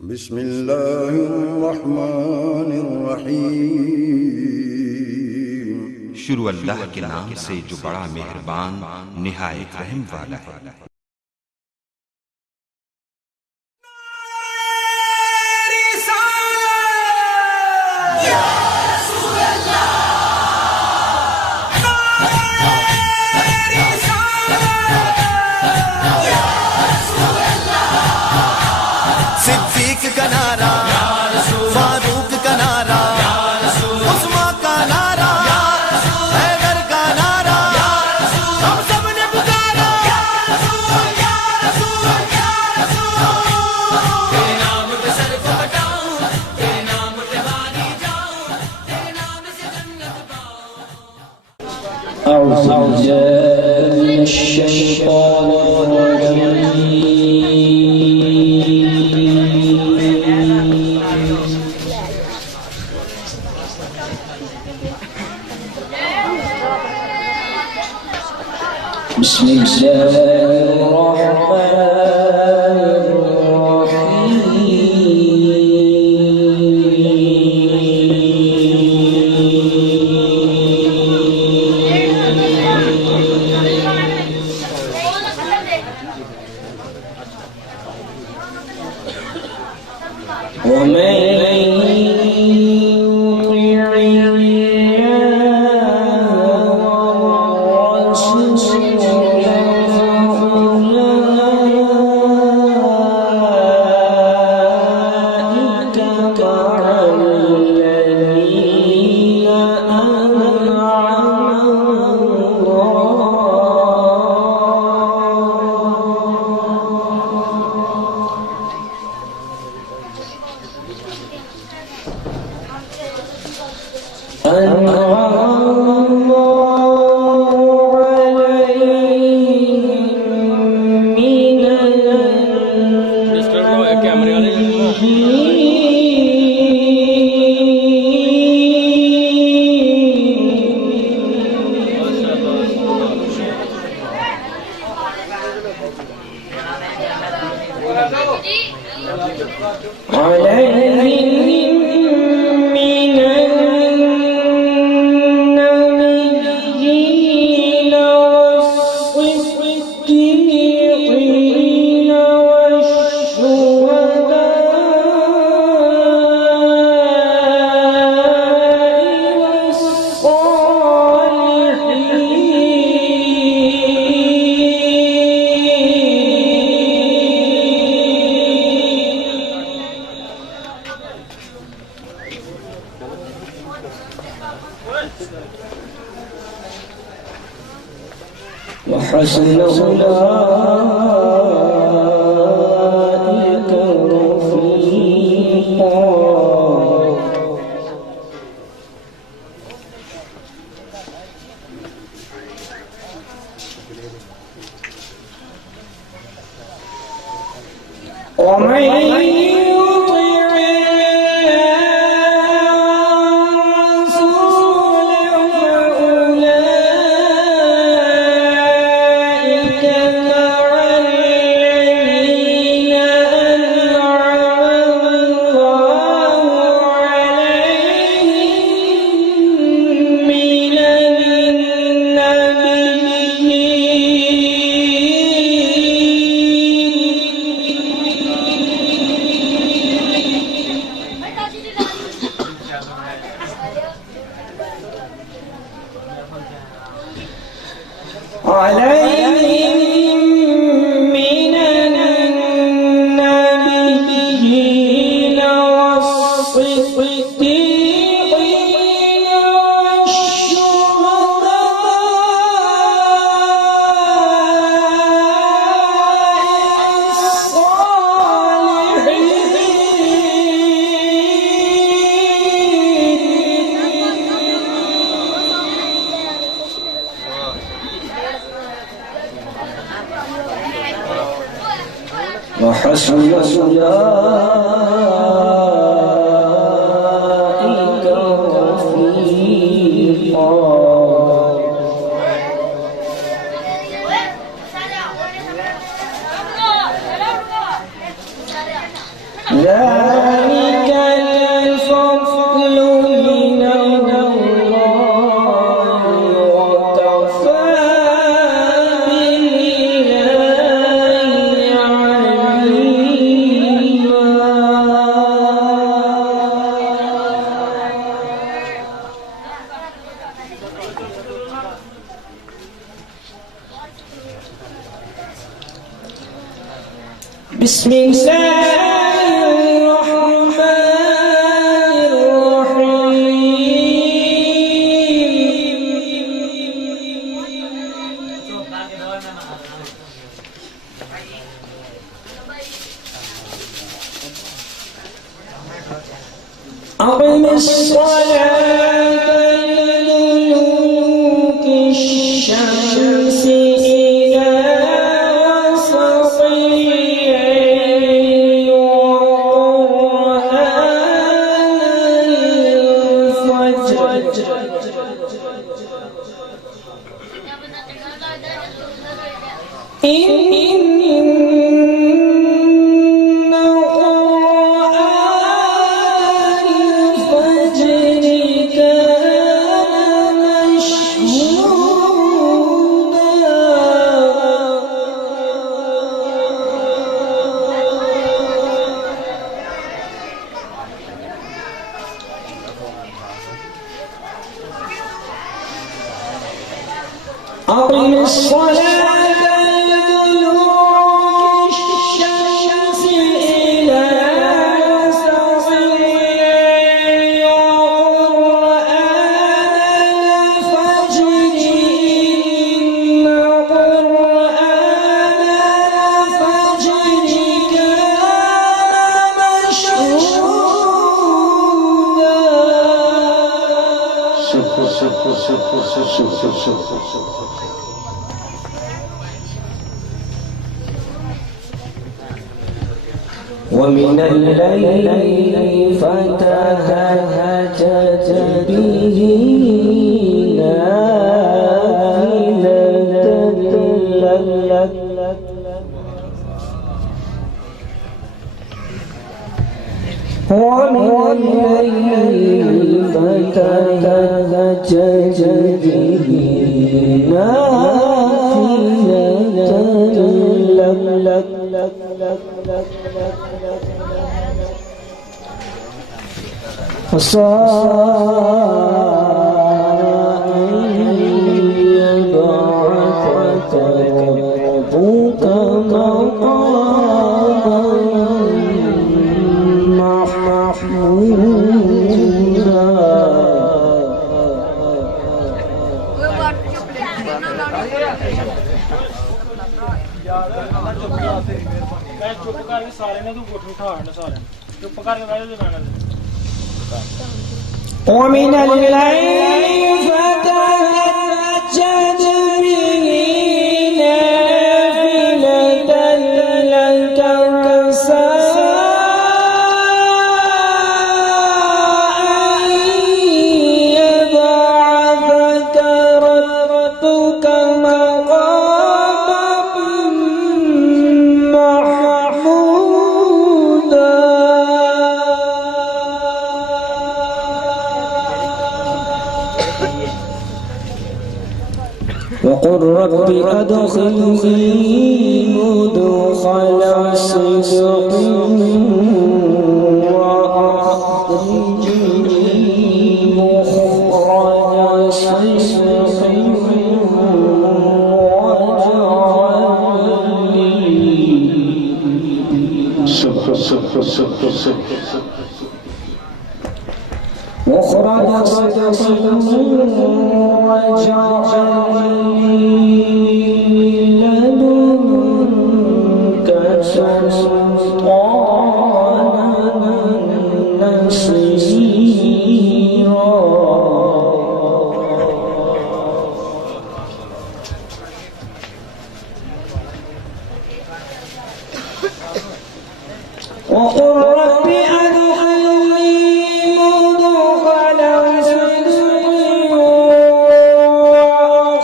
بسم الله الرحمن الرحیم۔ شروع اللہ کے نام سے جو بڑا مہربان نہایت رحم والا ہے۔ صدیق کا نعرہ، فاروق کا نعرہ، عثمان کا نعرہ، حیدر کا نعرہ، ہم سب نے پکارا تیرے نام پہ سر کو ہٹاؤں، تیرے نام پہ ماری جاؤں، تیرے نام سے جنت پاؤں۔ أعوذ بالله من الشيطان الرجيم بسم الله الرحمن الرحيم ومن وحسن أولئك رفيقا ومن وحسن أولئك رفيقا ذلك الفضل من الله وكفى بالله عليما. بسم الله أقم الصلاة لدلوك الشمس إلى غسق الليل وقرآن الفجر أقم الصلاة لدلوك الشمس إلى غسق الليل وقرآن الفجر إن قرآن الفجر كان مشهودا. ومن الليل فتهجد به نافلة لك ومن الليل فتهجد به نافلة لك عسى أن يبعثك ربك مقاما محمودا. चुप करके सारे ने तू उठ उठा सारे चुप करके बैठ जा ومن الليل فتهجد به نافلة لك عسى أن يبعثك ربك وقل رب أدخلني مدخل صدق وأخرجني مخرج صدق مخرج صدق وجعلني لدنك سلطانا نصيرا. وقل رب أدخلني مدخل صدق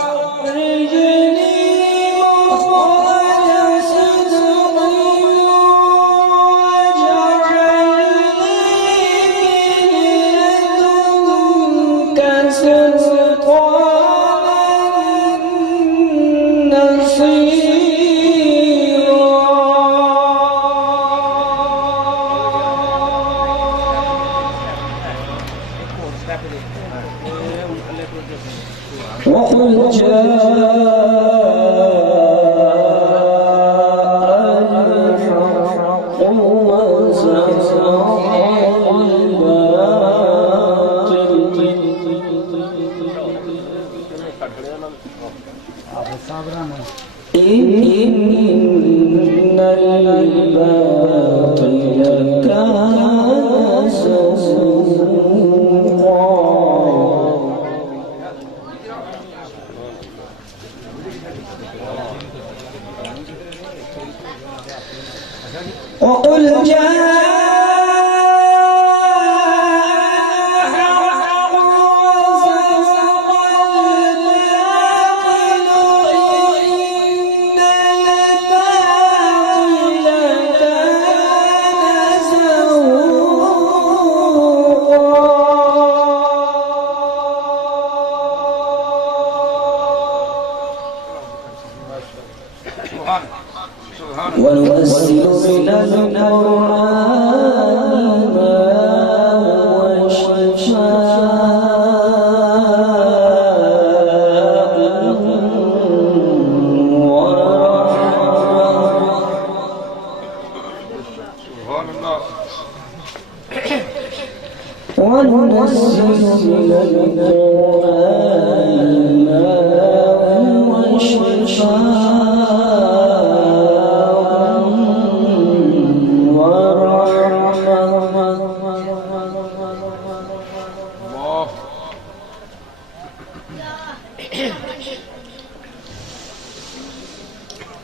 وأخرجني مخرج صدق واجعل إن الباطل كان زهوقا وقل جاء وننزل من القرآن ما هو شفاء ورحمة وننزل من القرآن ما هو شفاء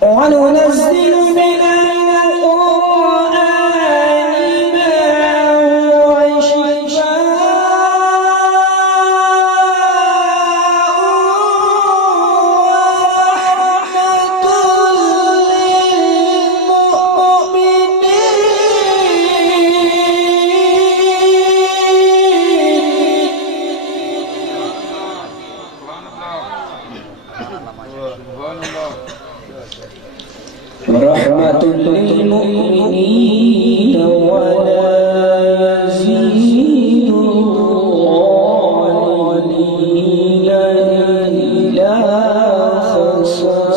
وننزل من القرآن ما هو رحمة للمؤمنين ولا يزيد الظالمين إلا خسارا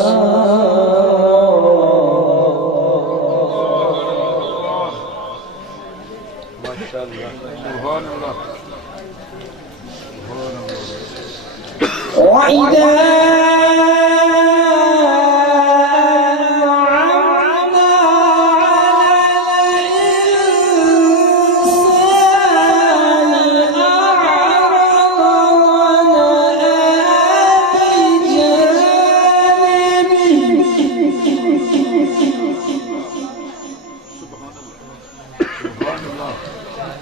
وإذا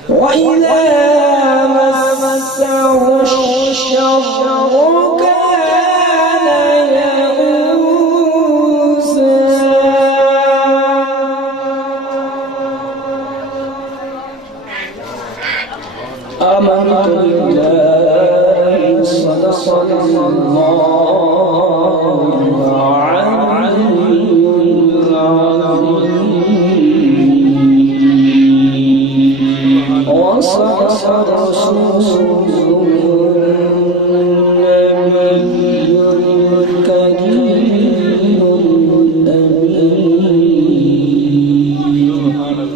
وإذا مسه الشر كان يئوسا آمنت بالله صدق الله العلي العظيم وصدق رسوله